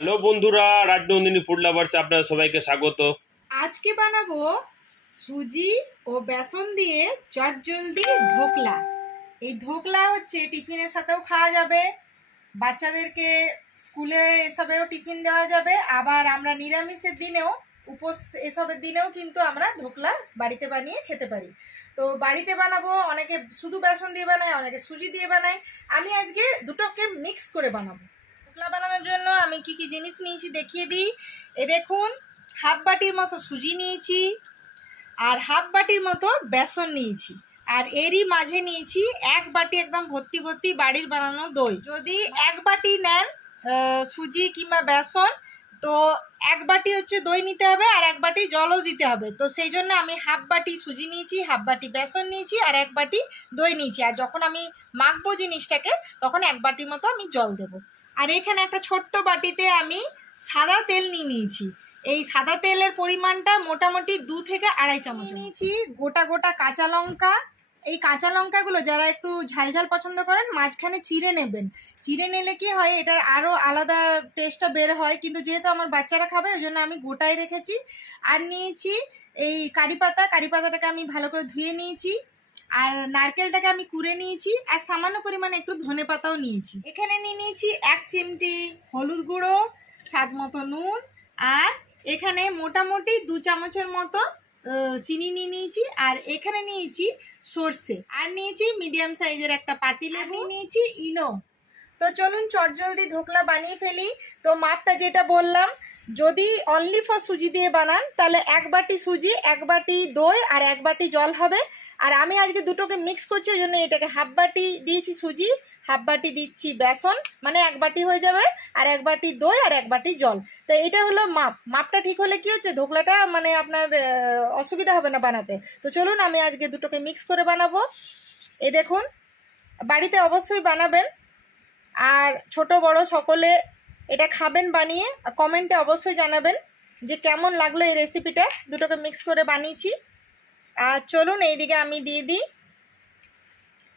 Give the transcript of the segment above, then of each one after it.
Hello বন্ধুরা, Rajnandini food লাভার্সে আপনাদের সবাইকে স্বাগত। আজকে বানাবো সুজি ও বেসন দিয়ে চটজলদি ধোকলা। এই ধোকলা হচ্ছে টিফিনের সাথেও খাওয়া যাবে, বাচ্চাদেরকে স্কুলে এসবেও টিফিন দেওয়া যাবে, আবার আমরা নিরামিষের দিনেও উপোস এসবের দিনেও কিন্তু আমরা ধোকলা বাড়িতে বানিয়ে খেতে পারি। তো বাড়িতে বানাবো, অনেকে শুধু বেসন দিয়ে বানায়, অনেকে সুজি দিয়ে বানায়। আমি আজকে দুটোকে মিক্স করে বানাবো। ধোকলা বানানোর জন্য আমি কি কি জিনিস নিয়েছি দেখিয়ে দিই। এ দেখুন, হাফ বাটির মতো সুজি নিয়েছি আর হাফ বাটির মতো বেসন নিয়েছি, আর এরই মাঝে নিয়েছি এক বাটি একদম ভর্তি ভর্তি বাড়ির বানানো দই। যদি এক বাটি নেন সুজি কিংবা বেসন, তো এক বাটি হচ্ছে দই নিতে হবে আর এক বাটি জলও দিতে হবে। তো সেই জন্য আমি হাফ বাটি সুজি নিয়েছি, হাফ বাটি বেসন নিয়েছি আর এক বাটি দই নিয়েছি। আর যখন আমি মাখবো জিনিসটাকে তখন এক বাটির মতো আমি জল দেবো। আর এখানে একটা ছোট্ট বাটিতে আমি সাদা তেল নিয়েছি। এই সাদা তেলের পরিমাণটা মোটামুটি 2 থেকে আড়াই চামচ নিয়েছি। গোটা গোটা কাঁচা লঙ্কা, এই কাঁচা লঙ্কাগুলো যারা একটু ঝালঝাল পছন্দ করেন মাঝখানে চিড়ে নেবেন। চিড়ে নিলে কি হয়, এটার আরও আলাদা টেস্টটা বের হয়, কিন্তু যেহেতু আমার বাচ্চারা খাবে ওই জন্য আমি গোটাই রেখেছি। আর নিয়েছি এই কারি পাতা, কারি পাতাটাকে আমি ভালো করে ধুয়ে নিয়েছি। আর নারকেলটাকে আমি কুড়ে নিয়েছি, আর সামান্য পরিমাণে একটু ধনে পাতাও নিয়েছি। এখানে নিয়েছি 1 চিমটি হলুদ গুঁড়ো, স্বাদ মতো নুন, আর এখানে মোটামুটি 2 চামচের মতো চিনি নিয়েছি। আর এখানে নিয়েছি সর্ষে, আর নিয়েছি মিডিয়াম সাইজের একটা পাতিলেবু, নিয়েছি ইনো। তো চলুন চটজলদি ধোকলা বানিয়ে ফেলি। তো মাপটা যেটা বললাম, যদি অনলি ফর সুজি দিয়ে বানান তাহলে এক বাটি সুজি, এক বাটি দই আর এক বাটি জল হবে। আর আমি আজকে দুটোকে মিক্স করছি, ওই জন্য এটাকে হাফ বাটি দিয়েছি সুজি, হাফ বাটি দিচ্ছি বেসন, মানে এক বাটি হয়ে যাবে, আর এক বাটি দই আর এক বাটি জল। তো এটা হলো মাপটা ঠিক হলে কি হচ্ছে, ধোকলাটা মানে আপনার অসুবিধা হবে না বানাতে। তো চলুন আমি আজকে দুটোকে মিক্স করে বানাবো। এই দেখুন, বাড়িতে অবশ্যই বানাবেন, আর ছোট বড় সকলে এটা খাবেন বানিয়ে। কমেন্টে অবশ্যই জানাবেন যে কেমন লাগলো এই রেসিপিটা। দুটোকে মিক্স করে বানিয়েছি। আর চলুন এইদিকে আমি দিয়ে দিই।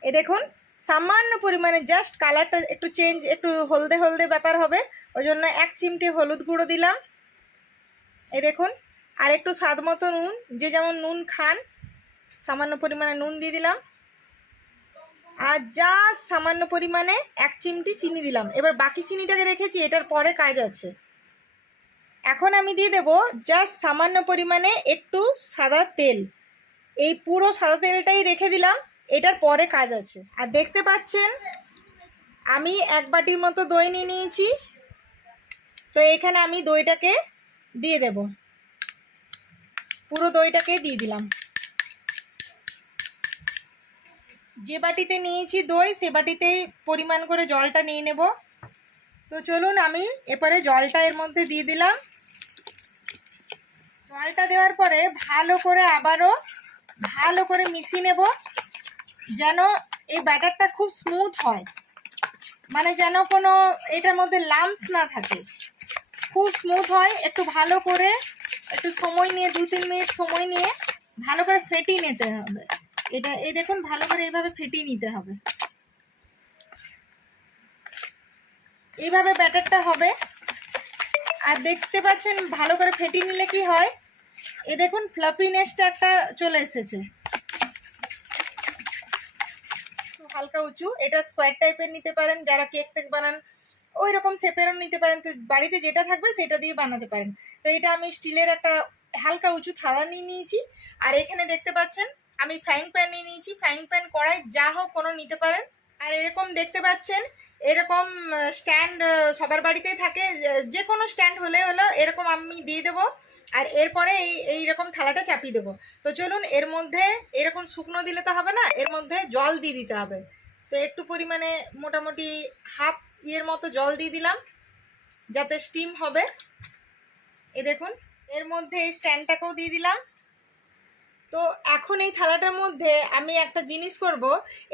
এ দেখুন, সামান্য পরিমাণে জাস্ট কালারটা একটু চেঞ্জ, একটু হলদে হলদে ব্যাপার হবে, ওই জন্য 1 চিমটি হলুদ গুঁড়ো দিলাম। এই দেখুন, আর একটু স্বাদ মতো নুন, যে যেমন নুন খান সামান্য পরিমাণে নুন দিয়ে দিলাম। আর যা সামান্য পরিমাণে 1 চিমটি চিনি দিলাম। এবার বাকি চিনিটাকে রেখেছি, এটার পরে কাজ আছে। এখন আমি দিয়ে দেবো জাস্ট সামান্য পরিমাণে একটু সাদা তেল। এই পুরো সাদা তেলটাই রেখে দিলাম, এটার পরে কাজ আছে। আর দেখতে পাচ্ছেন আমি 1 বাটির মতো দই নিয়েছি। তো এখানে আমি দইটাকে দিয়ে দেব, পুরো দইটাকে দিয়ে দিলাম। যে বাটিতে নিয়েছি দই সে বাটিতে পরিমাণ করে জলটা নিয়ে নেব। তো চলুন আমি এবারে জলটা এর মধ্যে দিয়ে দিলাম। জলটা দেওয়ার পরে ভালো করে আবারও ভালো করে মিশিয়ে নেব, যেন এই ব্যাটারটা খুব স্মুথ হয়, মানে যেন কোনো এটার মধ্যে লাম্পস না থাকে, খুব স্মুথ হয়। একটু ভালো করে একটু সময় নিয়ে 2-3 মিনিট সময় নিয়ে ভালো করে ফেটিয়ে নিতে হবে। এটা এই দেখুন, ভালো করে এইভাবে ফেটিয়ে নিতে হবে, এইভাবে ব্যাটারটা হবে। আর দেখতে পাচ্ছেন ভালো করে ফেটিয়ে নিলে কি হয়, এই দেখুন ফ্লাফিনেসটা একটা চলে এসেছে, হালকা উঁচু। এটা স্কোয়ার টাইপের নিতে পারেন, যারা কেক টেক বানান ওই রকম শেপেরও নিতে পারেন। তো বাড়িতে যেটা থাকবে সেটা দিয়ে বানাতে পারেন। তো এটা আমি স্টিলের একটা হালকা উঁচু থালা নিয়েছি। আর এখানে দেখতে পাচ্ছেন আমি ফ্রাইং প্যান নিয়েছি। ফ্রাইং প্যান, কড়াই যা হোক কোনো নিতে পারেন। আর এরকম দেখতে পাচ্ছেন এরকম স্ট্যান্ড সবার বাড়িতেই থাকে, যে কোনো স্ট্যান্ড হলে হলো এরকম আমি দিয়ে দেবো। আর এরপরে এইরকম থালাটা চাপিয়ে দেবো। তো চলুন, এর মধ্যে এরকম শুকনো দিলে তো হবে না, এর মধ্যে জল দিয়ে দিতে হবে। তো একটু পরিমাণে মোটামুটি হাফ ইয়ের মতো জল দিয়ে দিলাম, যাতে স্টিম হবে। এ দেখুন, এর মধ্যে এই স্ট্যান্ডটাকেও দিয়ে দিলাম। তো এখন এই থালাটার মধ্যে আমি একটা জিনিস করব,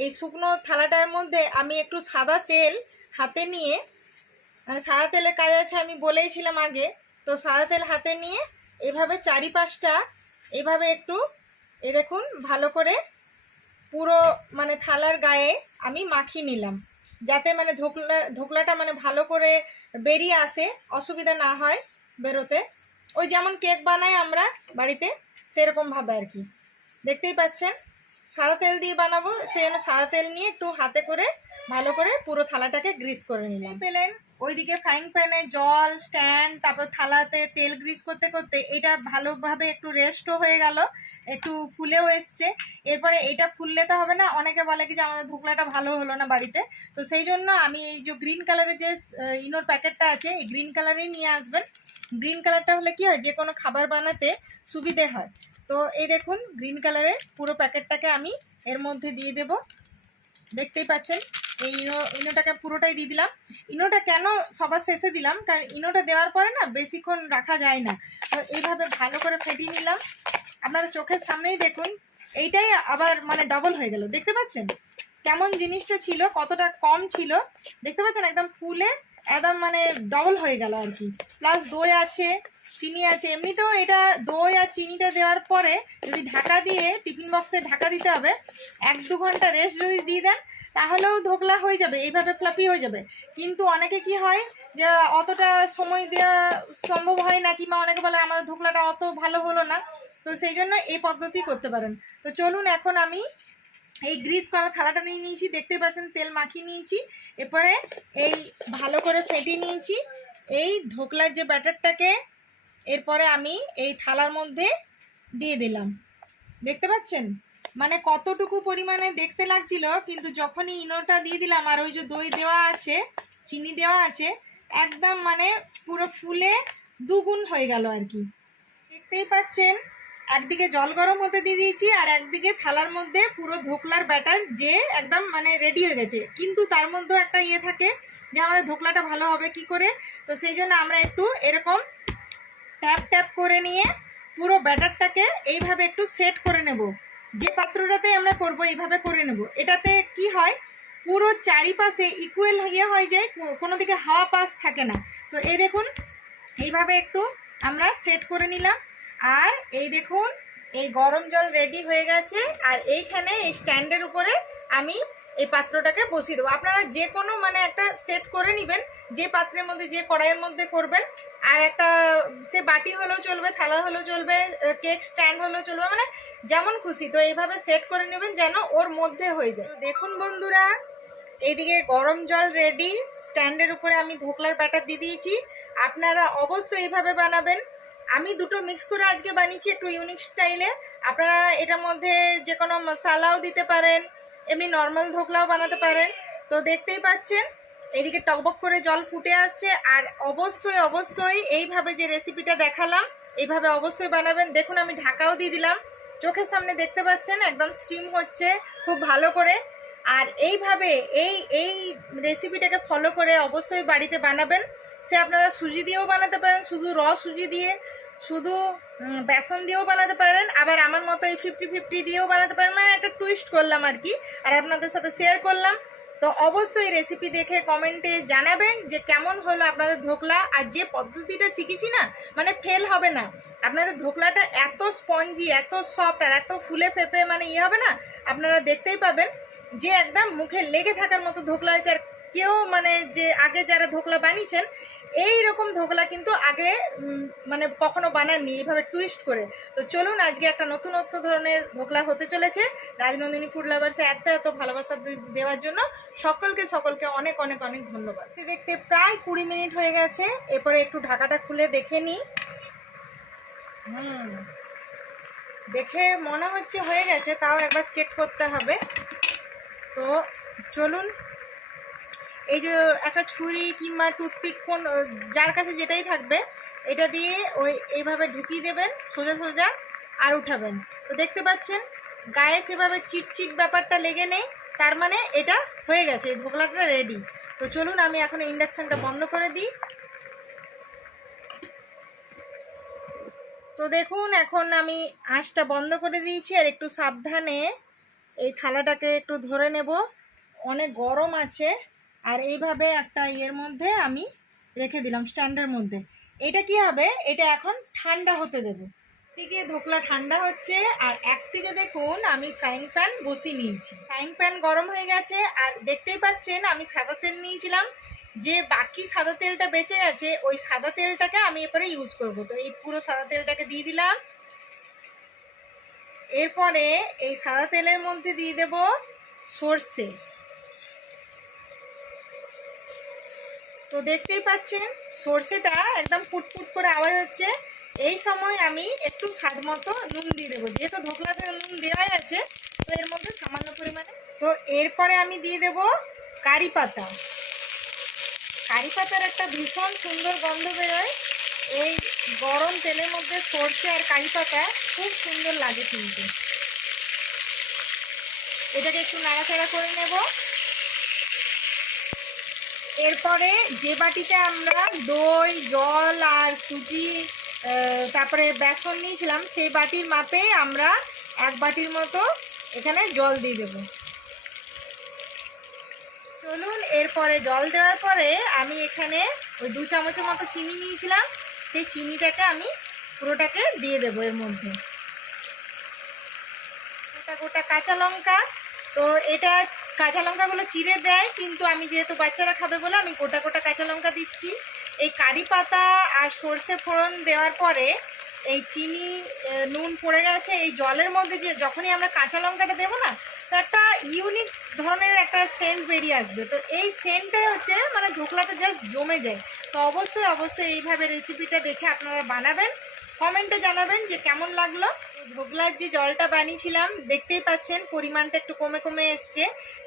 এই শুকনো থালাটার মধ্যে আমি একটু সাদা তেল হাতে নিয়ে, মানে সাদা তেলের কাজ আছে আমি বলেইছিলাম আগে, তো সাদা তেল হাতে নিয়ে এভাবে চারিপাশটা এভাবে একটু, এই দেখুন ভালো করে পুরো মানে থালার গায়ে আমি মাখিয়ে নিলাম। যাতে মানে ধোকলাটা মানে ভালো করে বেরিয়ে আসে, অসুবিধা না হয় বেরোতে। ওই যেমন কেক বানাই আমরা বাড়িতে সেরকমভাবে আর কি। দেখতেই পাচ্ছেন সাদা তেল দিয়ে বানাবো, সেই জন্য সাদা তেল নিয়ে একটু হাতে করে ভালো করে পুরো থালাটাকে গ্রিস করে নিলাম। পেলেন ওইদিকে ফ্রাইং প্যানে জল স্ট্যান্ড, তারপর থালাতে তেল গ্রিস করতে করতে এটা ভালোভাবে একটু রেস্টও হয়ে গেল, একটু ফুলেও এসছে। এরপরে এটা ফুললে তো হবে না, অনেকে বলে কি যে আমাদের ধোকলাটা ভালো হলো না বাড়িতে, তো সেই জন্য আমি এই যে গ্রিন কালারের যে ইনোর প্যাকেটটা আছে এই গ্রিন কালারেই নিয়ে আসবেন। গ্রিন কালারটা হলে কি হয়, যে কোনো খাবার বানাতে সুবিধে হয়। তো এই দেখুন গ্রিন কালারের পুরো প্যাকেটটাকে আমি এর মধ্যে দিয়ে দেব। দেখতেই পাচ্ছেন এই ইনোটাকে পুরোটাই দিয়ে দিলাম। ইনোটা কেন সবার শেষে দিলাম, কারণ ইনোটা দেওয়ার পরে না বেশিক্ষণ রাখা যায় না। তো এইভাবে ভালো করে ফেটিয়ে নিলাম। আপনারা চোখের সামনেই দেখুন, এইটাই আবার মানে ডবল হয়ে গেল। দেখতে পাচ্ছেন কেমন জিনিসটা ছিল, কতটা কম ছিল, দেখতে পাচ্ছেন একদম ফুলে একদম মানে ডবল হয়ে গেল আর কি। প্লাস দই আছে, চিনি আছে। এমনিতেও এটা দই আর চিনিটা দেওয়ার পরে যদি ঢাকা দিয়ে টিফিন বক্সে ঢাকা দিতে হবে, 1-2 ঘন্টা রেস্ট যদি দিয়ে দেন তাহলেও ধোকলা হয়ে যাবে, এইভাবে ফ্লাপি হয়ে যাবে। কিন্তু অনেকে কি হয় যে অতটা সময় দেওয়া সম্ভব হয় না, কিংবা অনেকে বলে আমাদের ধোকলাটা অত ভালো হলো না, তো সেই জন্য এই পদ্ধতি করতে পারেন। তো চলুন এখন আমি এই গ্রিস করা থালাটা নিয়ে নিয়েছি, দেখতে পাচ্ছেন তেল মাখিয়ে নিয়েছি। এরপরে এই ভালো করে ফেটে নিয়েছি এই ধোকলার যে ব্যাটারটাকে, এরপরে আমি এই থালার মধ্যে দিয়ে দিলাম। দেখতে পাচ্ছেন মানে কতটুকু পরিমাণে দেখতে লাগছিল, কিন্তু যখনই ইনোটা দিয়ে দিলাম আর ওই যে দই দেওয়া আছে, চিনি দেওয়া আছে, একদম মানে পুরো ফুলে দুগুণ হয়ে গেল আর কি। দেখতেই পাচ্ছেন একদিকে জল গরম হতে দিয়ে দিয়েছি আর একদিকে থালার মধ্যে পুরো ধোকলার ব্যাটার যে একদম মানে রেডি হয়ে গেছে। কিন্তু তার মধ্যেও একটা ইয়ে থাকে যে আমাদের ধোকলাটা ভালো হবে কি করে, তো সেই জন্য আমরা একটু এরকম ট্যাপ ট্যাপ করে নিয়ে পুরো ব্যাটারটাকে এইভাবে একটু সেট করে নেব। যে পাত্রটাতে আমরা করব এইভাবে করে নেব। এটাতে কি হয়, পুরো চারিপাশে ইকুয়াল ইয়ে হয়ে যায়, কোনো দিকে হাওয়া পাস থাকে না। তো এই দেখুন এইভাবে একটু আমরা সেট করে নিলাম। আর এই দেখুন এই গরম জল রেডি হয়ে গেছে, আর এইখানে এই স্ট্যান্ডের উপরে আমি এই পাত্রটাকে বসিয়ে দেবো। আপনারা যে কোনো মানে একটা সেট করে নেবেন, যে পাত্রের মধ্যে যে কড়াইয়ের মধ্যে করবেন। আর একটা সে বাটি হলেও চলবে, থালা হলেও চলবে, কেক স্ট্যান্ড হলেও চলবে, মানে যেমন খুশি। তো এইভাবে সেট করে নেবেন যেন ওর মধ্যে হয়ে যায়। তো দেখুন বন্ধুরা, এইদিকে গরম জল রেডি, স্ট্যান্ডের উপরে আমি ধোকলার ব্যাটার দিয়ে দিয়েছি। আপনারা অবশ্যই এইভাবে বানাবেন। আমি দুটো মিক্স করে আজকে বানিয়েছি একটু ইউনিক স্টাইলে। আপনারা এটার মধ্যে যে কোনো মশলাও দিতে পারেন, এমনি নর্মাল ধোকলাও বানাতে পারেন। তো দেখতেই পাচ্ছেন এদিকে টকবক করে জল ফুটে আসছে। আর অবশ্যই অবশ্যই এইভাবে যে রেসিপিটা দেখালাম এইভাবে অবশ্যই বানাবেন। দেখুন আমি ঢাকাও দিয়ে দিলাম, চোখের সামনে দেখতে পাচ্ছেন একদম স্টিম হচ্ছে খুব ভালো করে। আর এইভাবে এই রেসিপিটাকে ফলো করে অবশ্যই বাড়িতে বানাবেন। সে আপনারা সুজি দিয়েও বানাতে পারেন, শুধু সুজি দিয়ে, শুধু বেসন দিয়েও বানাতে পারেন, আবার আমার মতো এই 50-50 দিয়েও বানাতে পারেন। মানে একটা টুইস্ট করলাম আর কি, আর আপনাদের সাথে শেয়ার করলাম। তো অবশ্যই রেসিপি দেখে কমেন্টে জানাবেন যে কেমন হলো আপনাদের ধোকলা। আর যে পদ্ধতিটা শিখেছি না, মানে ফেল হবে না। আপনাদের ধোকলাটা এত স্পঞ্জি, এত সফট আর এত ফুলে ফেপে মানে ইয়ে হবে না, আপনারা দেখতেই পাবেন যে একদম মুখে লেগে থাকার মতো ধোকলা হয়েছে। আর কেউ মানে যে আগে যারা ধোকলা বানিয়েছেন এই রকম ধোকলা কিন্তু আগে মানে কখনো বানাননি এইভাবে টুইস্ট করে। তো চলুন আজকে একটা নতুনত্ব ধরনের ধোকলা হতে চলেছে। রাজনন্দিনী ফুড লাভার্সে এত ভালোবাসা দেওয়ার জন্য সকলকে অনেক অনেক অনেক ধন্যবাদ। দেখতে প্রায় 20 মিনিট হয়ে গেছে। এরপরে একটু ঢাকাটা খুলে দেখে নিই। দেখে মনে হচ্ছে হয়ে গেছে, তাও একবার চেক করতে হবে। তো চলুন, এই যে একটা ছুরি কিংবা টুথপিক, কোন যার কাছে যেটাই থাকবে, এটা দিয়ে ওই এইভাবে ঢুকিয়ে দেবেন সোজা সোজা আর উঠাবেন। তো দেখতে পাচ্ছেন গায়ে সেভাবে চিটচিট ব্যাপারটা লেগে নেই, তার মানে এটা হয়ে গেছে, এই ধোকলাটা রেডি। তো চলুন আমি এখন ইন্ডাকশানটা বন্ধ করে দিই। তো দেখুন এখন আমি আঁচটা বন্ধ করে দিয়েছি, আর একটু সাবধানে এই থালাটাকে একটু ধরে নেব, অনেক গরম আছে। আর এইভাবে একটা ইয়ের মধ্যে আমি রেখে দিলাম স্ট্যান্ডের মধ্যে। এটা কি হবে, এটা এখন ঠান্ডা হতে দেব একদিকে ধোকলা ঠান্ডা হচ্ছে আর একদিকে দেখুন আমি ফ্রাইং প্যান বসিয়ে নিয়েছি। ফ্রাইং প্যান গরম হয়ে গেছে আর দেখতেই পাচ্ছেন আমি সাদা তেল নিয়েছিলাম, যে বাকি সাদা তেলটা বেঁচে গেছে ওই সাদা তেলটাকে আমি এরপরে ইউজ করব। তো এই পুরো সাদা তেলটাকে দিয়ে দিলাম। এরপরে এই সাদা তেলের মধ্যে দিয়ে দেব সর্ষে। তো দেখতেই পাচ্ছেন সর্ষেটা একদম ফুটফুট করে আওয়াজ হচ্ছে। এই সময় আমি একটু স্বাদ মতো নুন দিয়ে দেবো, যেহেতু ধোকলাতে নুন দেওয়াই আছে তো এর মধ্যে সামান্য পরিমাণে। তো এরপরে আমি দিয়ে দেব কারি পাতা। কারি পাতার একটা ভীষণ সুন্দর গন্ধ বেরোয় এই গরম তেলের মধ্যে। সর্ষে আর কারি পাতা খুব সুন্দর লাগে কিন্তু। এটাকে একটু নাড়াচাড়া করে নেব। এরপরে যে বাটিতে আমরা দই, জল আর সুজি তারপরে বেসন নিয়েছিলাম সেই বাটির মাপে আমরা 1 বাটির মতো এখানে জল দিয়ে দেব। চলুন, এরপরে জল দেওয়ার পরে আমি এখানে ওই 2 চামচের মতো চিনি নিয়েছিলাম, সেই চিনিটাকে আমি পুরোটাকে দিয়ে দেবো এর মধ্যে। গোটা গোটা কাঁচা লঙ্কা, তো এটা কাঁচা লঙ্কাগুলো চিড়ে দেয় কিন্তু আমি যেহেতু বাচ্চারা খাবে বলে আমি গোটা গোটা কাঁচা লঙ্কা দিচ্ছি। এই কারি পাতা আর সর্ষে ফোড়ন দেওয়ার পরে এই চিনি নুন পড়ে গেছে এই জলের মধ্যে, যে যখনই আমরা কাঁচা লঙ্কাটা দেবো না তো একটা ইউনিক ধরনের একটা সেন্ট বেরিয়ে আসবে। তো এই সেন্টটাই হচ্ছে মানে ধোকলাটা জাস্ট জমে যায়। তো অবশ্যই অবশ্যই এইভাবে রেসিপিটা দেখে আপনারা বানাবেন, কমেন্টে জানাবেন যে কেমন লাগলো। ধোকলার যে জলটা বানিয়েছিলাম দেখতেই পাচ্ছেন পরিমাণটা একটু কমে কমে এসছে।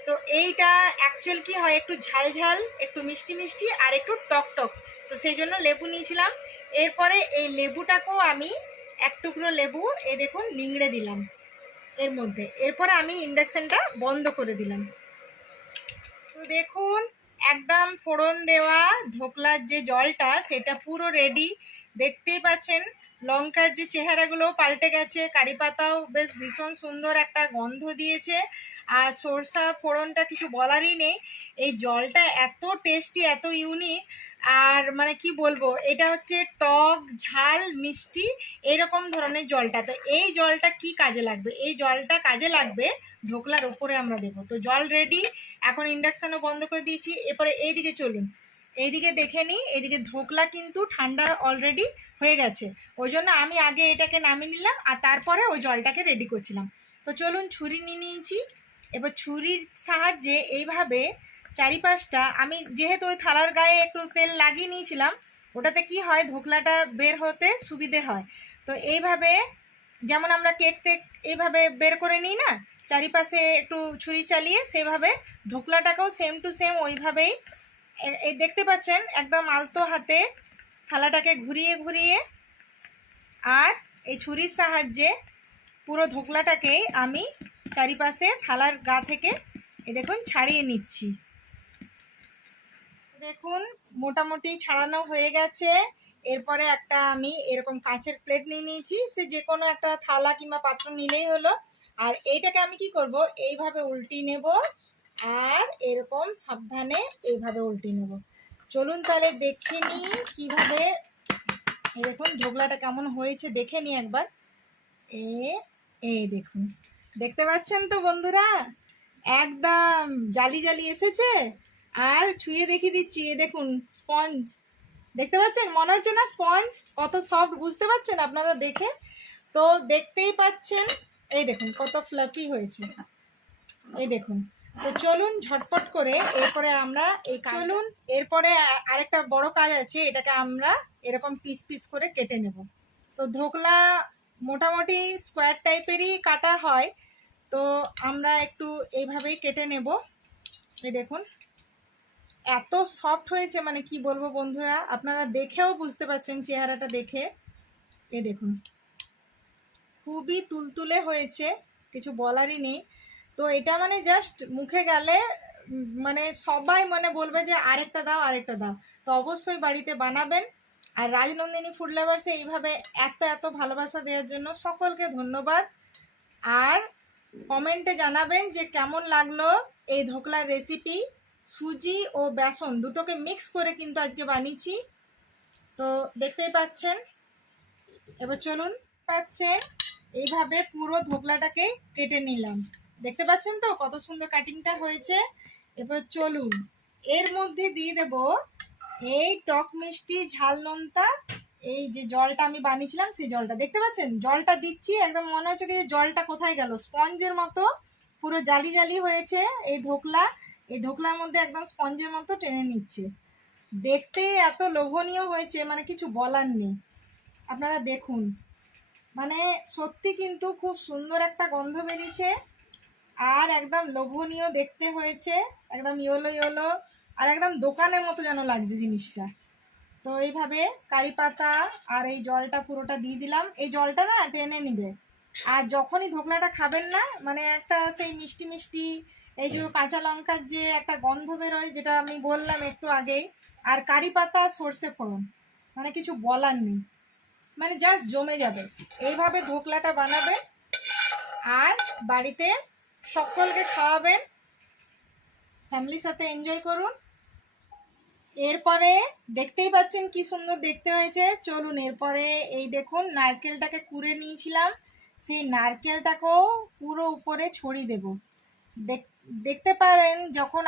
তো এইটা অ্যাকচুয়াল কি হয়, একটু ঝাল ঝাল, একটু মিষ্টি মিষ্টি আর একটু টক টক, তো সেই জন্য লেবু নিয়েছিলাম। এরপরে এই লেবুটাকেও আমি 1 টুকরো লেবু এই দেখুন নিংড়ে দিলাম এর মধ্যে। এরপরে আমি ইন্ডাকশানটা বন্ধ করে দিলাম। তো দেখুন একদম ফোড়ন দেওয়া ধোকলার যে জলটা সেটা পুরো রেডি। দেখতেই পাচ্ছেন লঙ্কার যে চেহারাগুলো পাল্টে গেছে, কারি পাতাও বেশ ভীষণ সুন্দর একটা গন্ধ দিয়েছে, আর সরষা ফোড়নটা কিছু বলারই নেই। এই জলটা এত টেস্টি, এত ইউনিক, আর মানে কি বলবো, এটা হচ্ছে টক ঝাল মিষ্টি এরকম ধরনের জলটা। তো এই জলটা কি কাজে লাগবে, এই জলটা কাজে লাগবে ধোকলার ওপরে আমরা দেবো। তো জল রেডি, এখন ইন্ডাকশানও বন্ধ করে দিয়েছি। এরপরে এইদিকে চলুন, এইদিকে দেখে নিই। এইদিকে ধোকলা কিন্তু ঠান্ডা অলরেডি হয়ে গেছে, ওই জন্য আমি আগে এটাকে নামিয়ে নিলাম আর তারপরে ওই জলটাকে রেডি করছিলাম। তো চলুন, ছুরি নিয়ে নিয়েছি। এবার ছুরির সাহায্যে এইভাবে চারিপাশটা, আমি যেহেতু ওই থালার গায়ে একটু তেল লাগিয়ে নিয়েছিলাম, ওটাতে কি হয় ধোকলাটা বের হতে সুবিধে হয়। তো এইভাবে যেমন আমরা কেক টেক এইভাবে বের করে নিই না, চারিপাশে একটু ছুরি চালিয়ে, সেভাবে ধোকলাটাকেও সেম টু সেম ওইভাবেই এই দেখতে পাচ্ছেন একদম আলতো হাতে থালাটাকে ঘুরিয়ে ঘুরিয়ে আর এই ছুরির সাহায্যে পুরো ধোকলাটাকেই আমি চারিপাশে থালার গা থেকে এই দেখুন ছাড়িয়ে নিচ্ছি। দেখুন মোটামুটি ছাড়ানো হয়ে গেছে। এরপরে একটা আমি এরকম কাঁচের প্লেট নিয়ে নিয়েছি, সে যে কোনো একটা থালা কিংবা পাত্র নিলেই হলো। আর এইটাকে আমি কি করব, এইভাবে উল্টিয়ে নেব আর এরকম সাবধানে এইভাবে উল্টিয়ে নেব। চলুন তাহলে দেখে নিই কীভাবে। এই দেখুন ধোকলাটা কেমন হয়েছে দেখে নিই একবার। এই দেখুন, দেখতে পাচ্ছেন তো বন্ধুরা, একদম জালি জালি এসেছে। আর ছুঁয়ে দেখিয়ে দিচ্ছি, এই দেখুন স্পঞ্জ, দেখতে পাচ্ছেন মনে হচ্ছে না স্পঞ্জ কত সফট, বুঝতে পারছেন আপনারা দেখে? তো দেখতেই পাচ্ছেন এই দেখুন কত ফ্লাফি হয়েছে, এই দেখুন। তো চলুন ঝটপট করে এরপরে আমরা চলুন এরপরে আরেকটা বড় কাজ আছে, এটাকে আমরা এরকম পিস পিস করে কেটে নেব। তো ধোকলা মোটামুটি স্কোয়ার টাইপেরই কাটা হয়, তো আমরা একটু এইভাবেই কেটে নেব। এই দেখুন এত সফট হয়েছে, মানে কি বলবো বন্ধুরা, আপনারা দেখেও বুঝতে পারছেন চেহারাটা দেখে। এ দেখুন খুবই তুলতুলে হয়েছে, কিছু বলারই নেই। তো এটা মানে জাস্ট মুখে গেলে মানে সবাই মানে বলবে যে আরেকটা দাও আরেকটা দাও। তো অবশ্যই বাড়িতে বানাবেন। আর রাজনন্দিনী ফুড লাভার্সে এইভাবে এত এত ভালোবাসা দেওয়ার জন্য সকলকে ধন্যবাদ। আর কমেন্টে জানাবেন যে কেমন লাগলো এই ধোকলার রেসিপি। সুজি ও বেসন দুটোকে মিক্স করে কিন্তু আজকে বানিয়েছি, তো দেখতেই পাচ্ছেন। এবার চলুন পাচ্ছেন এইভাবে পুরো ধোকলাটাকে কেটে নিলাম। দেখতে পাচ্ছেন তো কত সুন্দর কাটিংটা হয়েছে। এবার চলুন এর মধ্যে দিয়ে দেব এই টক মিষ্টি ঝাল নোনতা, এই যে জলটা আমি বানিয়েছিলাম সেই জলটা। দেখতে পাচ্ছেন জলটা দিচ্ছি, একদম মনে হচ্ছে কি জলটা কোথায় গেল, স্পঞ্জের মতো পুরো জালি জালি হয়েছে এই ধোকলা। এই ধোকলার মধ্যে একদম স্পঞ্জের মতো টেনে নিচ্ছে। দেখতে এত লোভনীয় হয়েছে, মানে কিছু বলার নেই। আপনারা দেখুন, মানে সত্যি কিন্তু খুব সুন্দর একটা গন্ধ বেরিয়েছে আর একদম লোভনীয় দেখতে হয়েছে, একদম ইয়েলো ইয়েলো আর একদম দোকানের মতো যেন লাগছে জিনিসটা। তো এইভাবে কারি পাতা আর এই জলটা পুরোটা দিয়ে দিলাম। এই জলটা না টেনে নিবে, আর যখনই ধোকলাটা খাবেন না মানে একটা সেই মিষ্টি মিষ্টি এই যে কাঁচা লঙ্কার যে একটা গন্ধ বেরোয়, যেটা আমি বললাম একটু আগেই, আর কারি পাতা সর্ষে ফোড়ন, মানে কিছু বলার নেই, মানে জাস্ট জমে যাবে। এইভাবে ধোকলাটা বানাবেন আর বাড়িতে সকলকে খাওয়াবেন, ফ্যামিলির সাথে এনজয় করুন। এরপরে দেখতেই পাচ্ছেন কি সুন্দর দেখতে হয়েছে। চলুন এরপরে এই দেখুন নারকেলটাকে কুড়ে নিয়েছিলাম, সেই নারকেলটাকেও পুরো উপরে ছড়িয়ে দেব। দেখতে পারেন যখন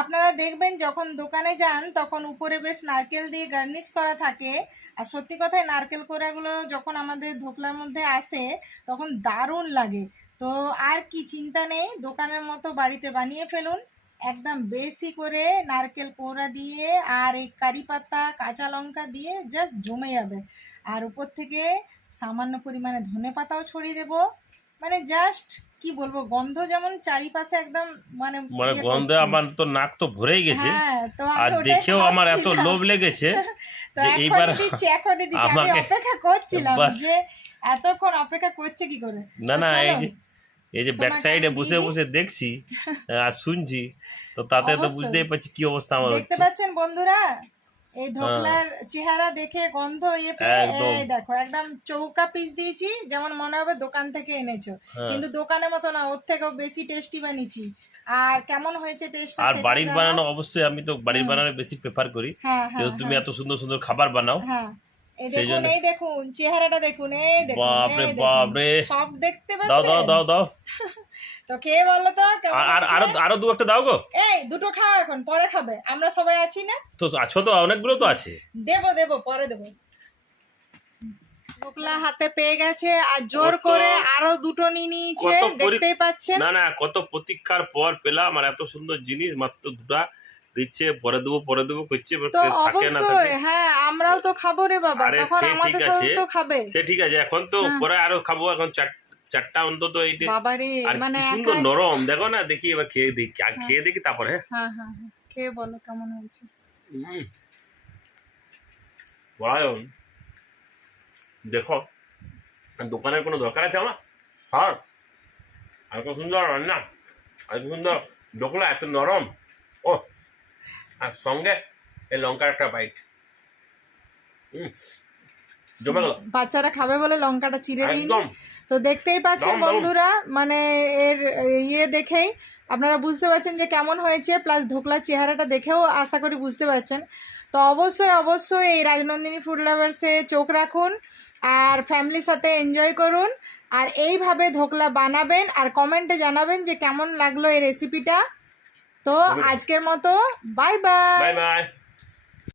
আপনারা দেখবেন যখন দোকানে যান তখন উপরে বেশ নারকেল দিয়ে গার্নিশ করা থাকে। আর সত্যি কথায় নারকেল কোড়াগুলো যখন আমাদের ধোকলার মধ্যে আসে তখন দারুণ লাগে। তো আর কি চিন্তা নেই, দোকানের মতো বাড়িতে বানিয়ে ফেলুন, একদম বেশি করে নারকেল কোড়া দিয়ে আর এই কারি পাতা কাঁচা লঙ্কা দিয়ে জাস্ট জমে যাবে। আর উপর থেকে সামান্য পরিমাণে ধনে পাতাও ছড়িয়ে দেব। মানে জাস্ট কি বলবো, গন্ধ যেমন চারিপাশে একদম মানে মানে গন্ধে আমার তো নাক তো ভরেই গেছে। হ্যাঁ, তো আমি আর ওটাই দেখেও আমার এত ভাবছিলাম। লোভ লেগেছে তো যে এইবার এখনই দিচ্ছি, আমি আমাকে অপেক্ষা করছিলাম বাস। যে এতক্ষণ অপেক্ষা করছে কি করে। না তো না, চলো, এই যে ব্যাক তোমাকে সাইডে আমি বসে দিয়ে দিই। বসে দেখছি আর শুনছি, তো তাতে তো অবশ্যই। বুঝতেই পারছি কি অবস্থা আমার দেখতে হচ্ছে। পাচ্ছেন বন্ধুরা, এই ধোকলার চেহারা দেখে গন্ধ ইয়ে পেয়ে একদম। এই দেখো একদম চৌকা পিস দিয়েছি, যেমন মনে হবে দোকান থেকে এনেছো, হ্যাঁ। কিন্তু দোকানের মতো না, ওর থেকেও বেশি টেস্টি বানিয়েছি। আর কেমন হয়েছে টেস্ট আর বাড়ির বানানো অবশ্যই, আমি তো বাড়ির বানানো বেশি প্রেফার করি, হ্যাঁ হ্যাঁ যেহেতু তুমি এত সুন্দর সুন্দর খাবার বানাও। হ্যাঁ, এই সেই দেখুন জন্য। এই দেখুন চেহারাটা দেখুন, এই দেখুন বাপরে এই দেখুন, বাপরে, সব দেখতে দাও দাও পাচ্ছেন। দাও দাও, তো খেয়ে বলো তো কেমন আর হয়েছে? আরো আরো দু একটা দাও গো। এই দুটো খাও, এখন পরে খাবে, আমরা সবাই আছি না। তো আছো তো, অনেকগুলো তো আছে। দেবো পরে দেবো। ধোকলা হাতে পেয়ে গেছে আর জোর কত- করে আরো দুটো নিয়ে নিয়েছে, কত দেখতেই পাচ্ছেন। না না, কত প্রতীক্ষার পর পেলাম, আর এত সুন্দর জিনিস মাত্র দুটা দিচ্ছে, পরে দেবো করছে, এবার তো থাকে না থাকে। অবশ্যই হ্যাঁ, আমরাও তো খাবো রে বাবা, আরে তখন সে আমাদের ঠিক সাথে আছে, তো খাবে। সে ঠিক আছে, এখন তো হ্যাঁ। পরে আরো খাবো, এখন চারটা অন্তত এইটা। বাবারে, আর মানে কি সুন্দর একাই। নরম, দেখো না, দেখি এবার খেয়ে দেখি, আর খেয়ে দেখি তারপরে। হ্যাঁ হ্যাঁ হ্যাঁ, খেয়ে বলো কেমন হয়েছে। বলায়ন দেখো, দোকানের কোনো দরকার আছে আমার? হ্যাঁ, আর কত সুন্দর রান্না, আর কত সুন্দর ঢোকলা, এত নরম। ও, আর সঙ্গে এই লঙ্কার একটা বাইট, জমে গেল বাচ্চারা খাবে বলে লঙ্কাটা চিড়ে দিই। একদম। তো দেখতেই পাচ্ছেন দারুণ, দারুণ। বন্ধুরা, মানে এর ইয়ে দেখেই আপনারা বুঝতে পারছেন যে কেমন হয়েছে, প্লাস ধোকলার চেহারাটা দেখেও আশা করি বুঝতে পারছেন। তো অবশ্যই এই রাজনন্দিনী ফুড লাভার্সে চোখ রাখুন আর ফ্যামিলির সাথে এনজয় করুন, আর এইভাবে ধোকলা বানাবেন আর কমেন্টে জানাবেন যে কেমন লাগলো এই রেসিপিটা। তো আজকের মতো বাই বাই। Bye bye.